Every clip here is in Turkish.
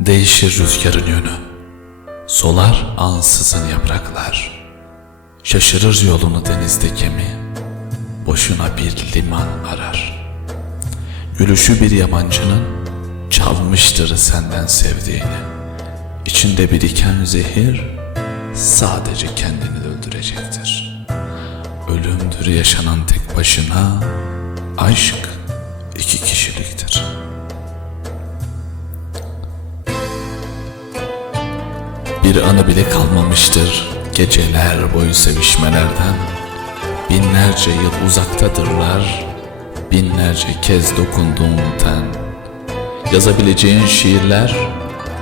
Değişir rüzgarın yönü. Solar ansızın yapraklar. Şaşırır yolunu denizde gemi. Boşuna bir liman arar. Gülüşü bir yabancının çalmıştır senden sevdiğini. İçinde biriken zehir sadece kendini öldürecektir. Ölümdür yaşanan tek başına, aşk iki kişiliktir. Bir anı bile kalmamıştır geceler boyu sevişmelerden. Binlerce yıl uzaktadırlar, binlerce kez dokunduğum ten. Yazabileceğin şiirler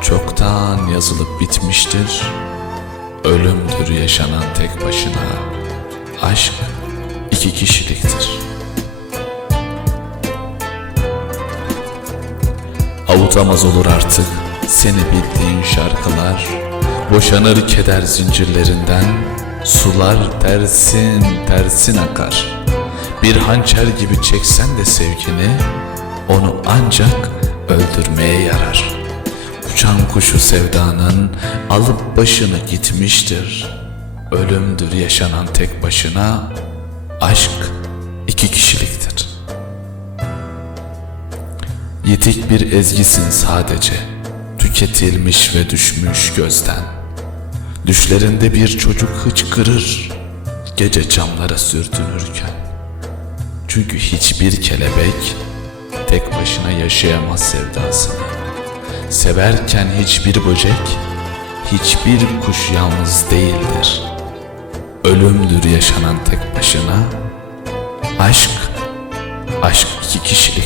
çoktan yazılıp bitmiştir. Ölümdür yaşanan tek başına, aşk iki kişiliktir. Avutamaz olur artık seni bildiğin şarkılar Boşanır keder zincirlerinden Sular tersin tersin akar. Bir hançer gibi çeksen de sevgini Onu ancak öldürmeye yarar. Uçan kuşu sevdanın alıp başını gitmiştir. Ölümdür yaşanan tek başına Aşk iki kişiliktir. Yitik bir ezgisin sadece, tüketilmiş ve düşmüş gözden. Düşlerinde bir çocuk hıçkırır, gece camlara sürtünürken. Çünkü hiçbir kelebek tek başına yaşayamaz sevdasını. Severken hiçbir böcek, hiçbir kuş yalnız değildir. Ölümdür yaşanan tek başına, aşk, aşk iki kişiliktir.''